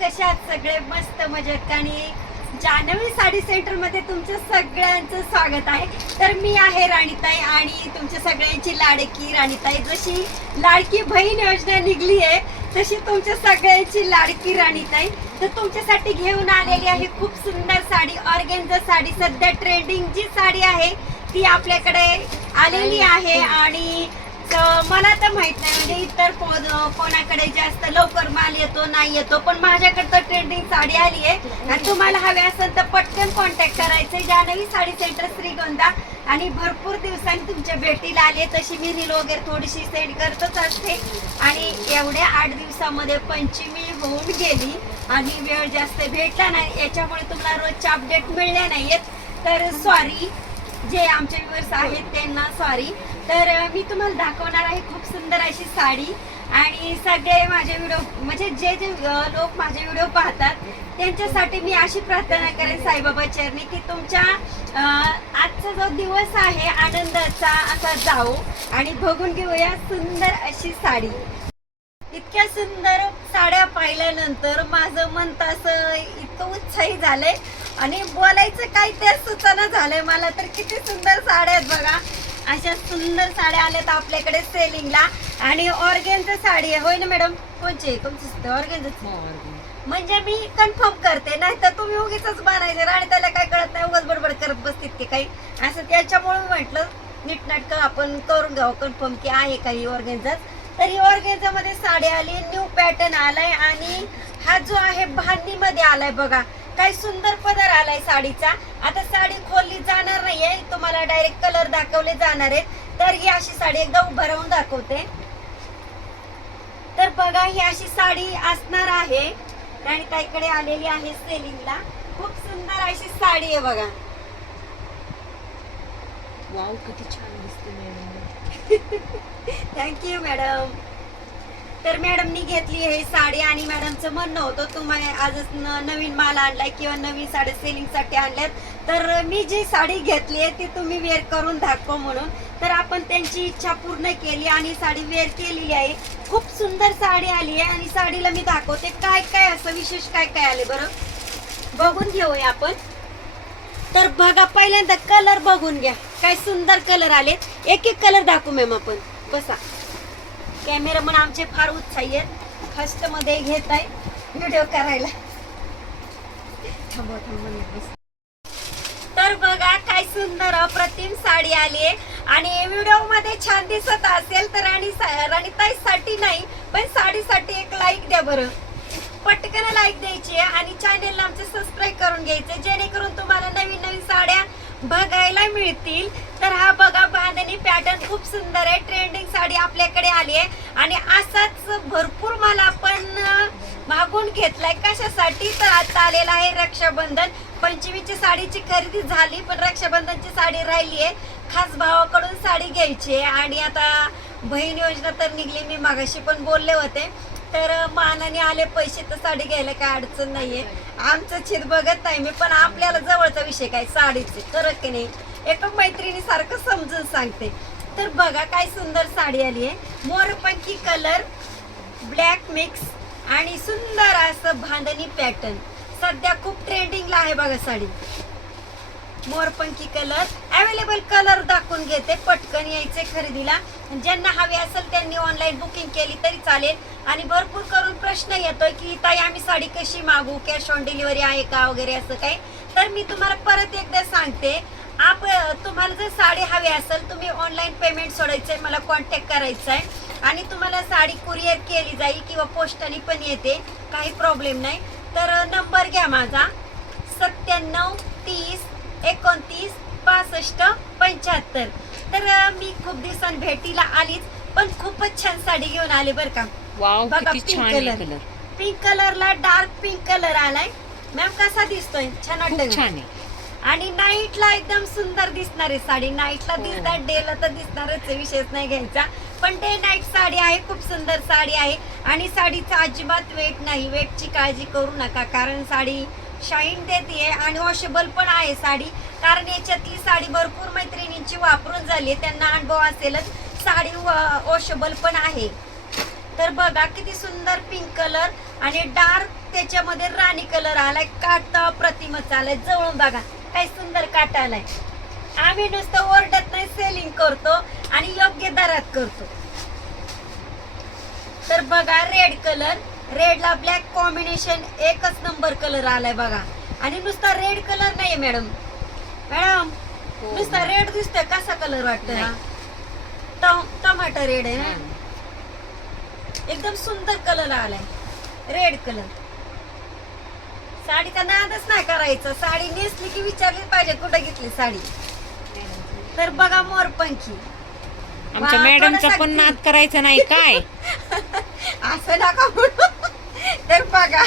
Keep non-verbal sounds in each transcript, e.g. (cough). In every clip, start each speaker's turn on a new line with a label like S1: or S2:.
S1: कशा आहात सगळे मस्त मजेत? आणि जान्हवी साडी सेंटरमध्ये तुमचं सगळ्यांचं स्वागत आहे. तर मी आहे राणीताई आणि तुमच्या सगळ्यांची लाडकी राणीताई. जशी लाडकी बहीण योजना निघली आहे तशी तुमच्या सगळ्यांची लाडकी राणीताई. तर तुमच्यासाठी घेऊन आलेली आहे खूप सुंदर साडी ऑर्गेन्झा साडी. सध्या ट्रेंडिंग जी साडी आहे ती आपल्याकडे आलेली आहे. आणि तर मला तर माहीत नाही. म्हणजे इतर कोण कोणाकडे जास्त लवकर माल येतो नाही येतो. पण माझ्याकडे तर ट्रेंडिंग साडी आली आहे. आणि तुम्हाला हवे असेल तर पटकन कॉन्टॅक्ट करायचं जानवी साडी सेंटर श्रीगोंदा. आणि भरपूर दिवसांनी तुमच्या भेटीला आले. तशी मी रील वगैरे थोडीशी सेंड करतच असते. आणि एवढ्या आठ दिवसामध्ये पंचमी होऊन गेली. आणि वेळ जास्त भेटला नाही. याच्यामुळे तुम्हाला रोजच्या अपडेट मिळल्या नाहीयेत. तर सॉरी जे आमचे व्ह्युअर्स आहेत त्यांना सॉरी तर मी तुम्हाला दाखवणार आहे खूप सुंदर अशी साडी. आणि सगळे माझे व्हिडिओ म्हणजे जे जे लोक माझे व्हिडिओ पाहतात त्यांच्यासाठी मी अशी प्रार्थना करेन साईबाबा चरणी की तुमच्या आजचा जो दिवस आहे आनंदाचा असा जाओ आणि बघून घेऊया सुंदर अशी साडी. इतक्या सुंदर साड्या पाहिल्यानंतर माझं मन तर असं इतकं उत्साही झालंय. आणि बोलायचं काय ते सुचना झालंय मला तर किती सुंदर साड्या आहेत बघा. अशा सुंदर साड्या आल्यात आपल्याकडे सेलिंगला आणि ऑर्गेनचं साडी आहे. होय ना मॅडम कोणची? तुमची ऑर्गेनच म्हणजे मी कन्फर्म करते. नाही तर तुम्ही उगीच बनायचे आणि त्याला काय कळत नाही. उगाच बडबड करत बसतील की काही. असं त्याच्यामुळे म्हटलं नीटनाटकं आपण करून घ्यावं. कन्फर्म की आहे काही ऑर्गेन्झाच तर ही ऑर्गेन्झा मध्ये साडी आली न्यू पॅटर्न आलाय आणि हा जो आहे भांडीमध्ये आलाय बघा. काय सुंदर पदर आलाय साडीचा. आता साडी खोलली जाणार नाहीये. तुम्हाला डायरेक्ट कलर दाखवले जाणार आहेत. तर ही अशी साडी एकदा उभं राहून दाखवते. तर बघा ही अशी साडी असणार आहे. आणि ताईकडे आलेली आहे सेलिंगला. खूप सुंदर अशी साडी आहे बघा.
S2: वाव किती छान दिसते मॅडम
S1: थँक्यू मॅडम तर मॅडमनी घेतली हे साडी आणि मॅडमचं म्हणणं होतं तुम्हाला आजच न- नवीन माल आणलाय किंवा नवीन साडी सेलिंगसाठी आणल्यात. तर मी जी साडी घेतली आहे ती तुम्ही वेअर करून दाखव म्हणून. तर आपण त्यांची इच्छा पूर्ण केली आणि साडी वेअर केलेली आहे. खूप सुंदर साडी आली आहे आणि साडीला मी दाखवते काय काय असं विशेष काय काय आले बरं. बघून घेऊया आपण. तर बघा पहिल्यांदा कलर बघून घ्या. काय सुंदर कलर आले एक एक कलर दाखवू मॅम आपण. बसा. कॅमेरामन आमचे फार उत्साही आहेत. फर्स्टमध्ये घेत आहे. व्हिडिओ करायला. थांबव थांबव तर बघा काय सुंदर अप्रतिम साडी आली आहे. आणि व्हिडिओमध्ये छान दिसत असेल तर आणि राणीताईसाठी नाही पण साडीसाठी एक लाईक द्या बरं. पटकन लाईक द्यायची आहे आणि चॅनेलला आमचे सबस्क्राईब करून घ्यायचे. जेणेकरून तुम्हाला नवीन नवीन साड्या बघायला मिळतील. तर हा बघा बांधणी पॅटर्न खूप सुंदर आहे. ट्रेंडिंग साडी आपल्याकडे आली आहे. आणि असाच भरपूर मला आपण मागून घेतलाय. कशासाठी तर आता आलेला आहे रक्षाबंधन. पंचमीची साडीची खरेदी झाली पण रक्षाबंधनची साडी राहिली आहे. खास भावाकडून साडी घ्यायची आहे. आणि आता बहीण योजना तर निघली. मी मागाशी पण बोलले होते. तर मानाने आले पैसे तर साडी घ्यायला काय अडचण नाहीये. आमचं छेद बघत नाही मी पण आपल्याला जवळचा विषय काय? साडीचे. खरं की नाही? एका मैत्रिणी सारखं समजून सांगते. तर बघा काय सुंदर साडी आली आहे. मोरपंखी कलर ब्लॅक मिक्स आणि सुंदर असं भांडणी पॅटर्न सध्या खूप ट्रेंडिंगला आहे बघा साडी. मोरपंखी कलर अवेलेबल कलर दाखवून घेते. पटकन यायचे खरेदीला. ज्यांना हवे असेल त्यांनी ऑनलाईन बुकिंग केली तरी चालेल. आणि भरपूर करून प्रश्न येतोय की ताई आम्ही साडी कशी मागू? कॅश ऑन डिलिव्हरी आहे का? वगैरे असं काही. तर मी तुम्हाला परत एकदा सांगते. आप तुम्हाला जर साडी हवी असेल तुम्ही ऑनलाईन पेमेंट सोडायचंय मला कॉन्टॅक्ट करायचा आहे आणि तुम्हाला साडी कुरिअर केली जाईल किंवा पोस्टाने पण येते. काही प्रॉब्लेम नाही. तर नंबर घ्या माझा. सत्त्याण्णव तीस एकोणतीस पासष्ट पंच्याहत्तर. तर मी खूप दिवसांनी भेटीला आलीच पण खूपच छान साडी घेऊन आले बरं का.
S2: वाव
S1: बघा,
S2: किती
S1: pink
S2: छान आहे
S1: color.
S2: कलर
S1: पिंक कलरला डार्क पिंक कलर आलाय. मॅम कसा दिसतोय? छान
S2: खूप
S1: वाटतं
S2: छान आहे.
S1: आणि नाईटला एकदम सुंदर दिसणार आहे साडी. नाईटला
S2: हो.
S1: दिसणार डेला तर दिसणारच आहे विशेष नाही घ्यायचा. पण डे नाईट साडी आहे खूप सुंदर साडी आहे. आणि साडीचा अजिबात वेट नाही. वेटची काळजी करू नका कारण साडी शाईन देते आणि वॉशेबल पण आहे साडी. कारण याच्यातली साडी भरपूर मैत्रिणींची वापरून झाली आहे त्यांना अनुभव असेलच साडी वॉशेबल पण आहे. तर बघा किती सुंदर पिंक कलर आणि डार्क त्याच्यामध्ये राणी कलर आलाय. काटा प्रतिमच आलाय. जवळून बघा काय सुंदर काटा आलाय. आम्ही नुसतं ओरडत नाही सेलिंग करतो आणि योग्य दरात करतो. तर बघा रेड कलर रेडला ब्लॅक कॉम्बिनेशन एकच नंबर कलर आलाय बघा. आणि नुसता रेड कलर नाहीये मॅडम मॅडम. नुसता रेड दिसतोय कसा कलर वाटतोय? टम- टमाटर रेड आहे ना? एकदम सुंदर कलर आलाय. रेड कलर साडीचा नादच नाही करायचा. साडी नेसली की विचारली पाहिजे कुठे घेतली साडी? तर बघा मोरपंखी.
S3: आमच्या मॅडमचा पण. नाद करायचा नाही काय? (laughs)
S1: असं नका म्हणू. तर बघा.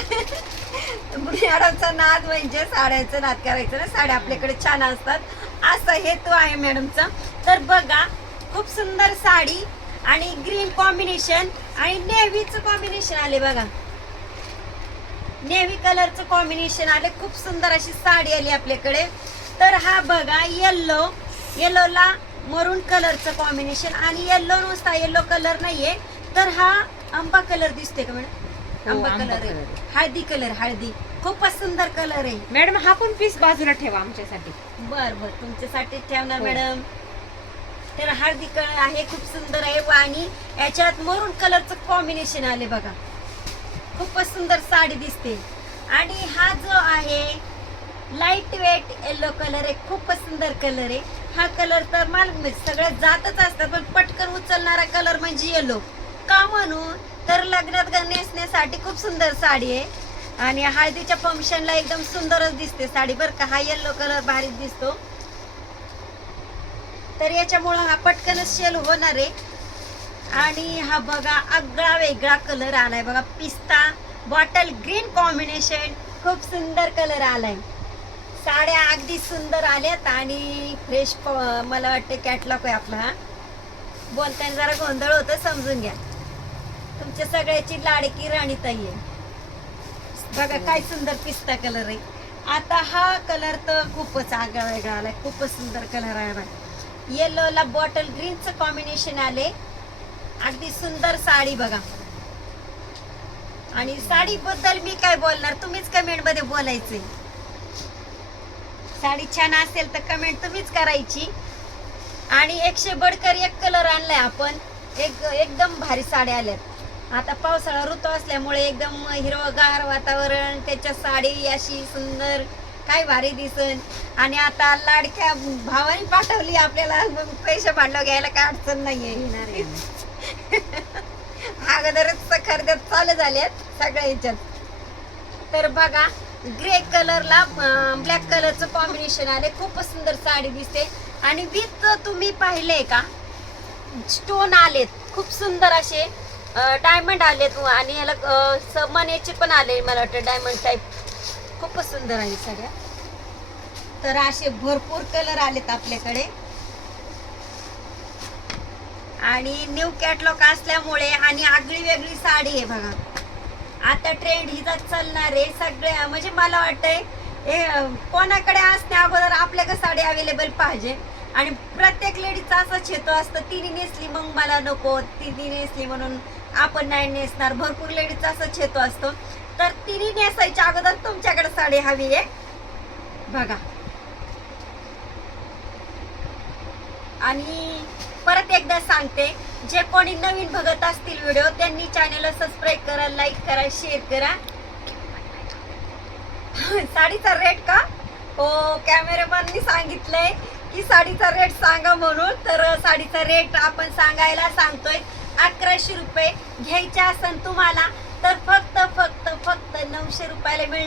S1: मॅडमचा नाद म्हणजे साड्याचं नाद करायचं ना साड्या आपल्याकडे छान असतात. असा हेतू आहे मॅडमचा. तर बघा खूप सुंदर साडी आणि ग्रीन कॉम्बिनेशन आणि नेव्हीचं कॉम्बिनेशन आले बघा. नेव्ही कलरचं कॉम्बिनेशन आले. खूप सुंदर अशी साडी आली आपल्याकडे. तर हा बघा येल्लो येल्लोला मरून कलरचं कॉम्बिनेशन आणि येल्लो नुसता येल्लो कलर नाहीये. तर हा आंबा कलर दिसते का मॅडम? आंबा
S3: आंबा
S1: कलर आहे.
S3: color आहे.
S1: हळदी कलर हळदी. खूपच सुंदर कलर आहे.
S3: मॅडम हा पण पीस बाजूला ठेवा आमच्यासाठी.
S1: बर बर. तुमच्यासाठी ठेवणार
S3: हो.
S1: मॅडम. तर हळदी कलर आहे खूप सुंदर आहे आणि याच्यात मरून कलरचं कॉम्बिनेशन आले बघा. खूपच सुंदर साडी दिसते. आणि हा जो आहे लाइट वेट येलो कलर आहे खूपच सुंदर कलर आहे. हा कलर तर मला म्हणजे सगळ्यात जातच असतात पण पटकन उचलणारा कलर म्हणजे येलो का म्हणून? तर लग्नात गणेशनेसाठी नेसण्यासाठी खूप सुंदर साडी आहे. आणि हळदीच्या फंक्शनला एकदम सुंदरच दिसते साडी बरं का. हा येल्लो कलर भारीच दिसतो. तर याच्यामुळं हा पटकनच शेल होणार आहे. आणि हा बघा आगळा वेगळा कलर आलाय. बघा पिस्ता बॉटल ग्रीन कॉम्बिनेशन खूप सुंदर कलर आलाय. साड्या अगदी सुंदर आल्यात आणि फ्रेश मला वाटतं कॅटलॉग आहे आपला. बोलताना जरा गोंधळ होतं समजून घ्या. तुमच्या सगळ्याची लाडकी राणीताई आहे. बघा काय सुंदर पिस्ता कलर आहे. आता हा कलर तर खूपच आगळा वेगळा आलाय. खूपच सुंदर कलर आहे येलोला बॉटल ग्रीनचं कॉम्बिनेशन आले अगदी सुंदर साडी बघा. आणि साडी बद्दल मी काय बोलणार? तुम्हीच कमेंटमध्ये बोलायचंय. साडी छान असेल तर कमेंट तुम्हीच करायची. आणि एकशे बडकर एक कलर आणलाय आपण. एक एकदम भारी साड्या आल्यात. आता पावसाळा ऋतू असल्यामुळे एकदम हिरवगार वातावरण त्याच्या साडी अशी सुंदर काय भारी दिसन. आणि आता लाडक्या भावाने पाठवली आपल्याला पैसे भांडव घ्यायला काय अडचण नाहीये (laughs) अगोदरच खरेदी चालू झाल्यात सगळ्या ह्याच्यात तर बघा ग्रे कलरला ब्लॅक कलरचं कॉम्बिनेशन आले खूपच सुंदर साडी दिसते. आणि विथ तुम्ही पाहिले का? स्टोन आलेत. खूप सुंदर असे डायमंड आलेत आणि याला अं, मण्याचे पण आले मला वाटतं डायमंड टाईप खूपच सुंदर आहे सगळ्या. तर असे भरपूर कलर आलेत आपल्याकडे. आणि न्यू कॅटलॉग असल्यामुळे आणि आगळी वेगळी साडी आहे बघा. आता ट्रेंड हिचा चालणार आहे सगळ्या. म्हणजे मला वाटतंय हे कोणाकडे असण्या अगोदर आपल्याकडे साडी अवेलेबल पाहिजे. आणि प्रत्येक लेडीचा असंच छेतो असतं तिने नेसली मग मला नको तिने नेसली म्हणून आपण नाही नेसणार. भरपूर लेडीज असं छेतो असतो. तर तिने नेसायच्या अगोदर तुमच्याकडे साडी हवी आहे. बघा. आणि परत एकदा सांगते जे कोणी नवीन बघत असतील व्हिडिओ त्यांनी चॅनलला सबस्क्राईब करा लाईक करा शेअर करा. साडीचा रेट का? हो कॅमेरामॅननी सांगितलंय की साडीचा रेट सांगा म्हणून. तर साडीचा रेट आपण सांगायला सांगतोय. अकराशे रुपये घ्यायचे असेल तुम्हाला तर फक्त फक्त फक्त नऊशे रुपयाला मिळणार.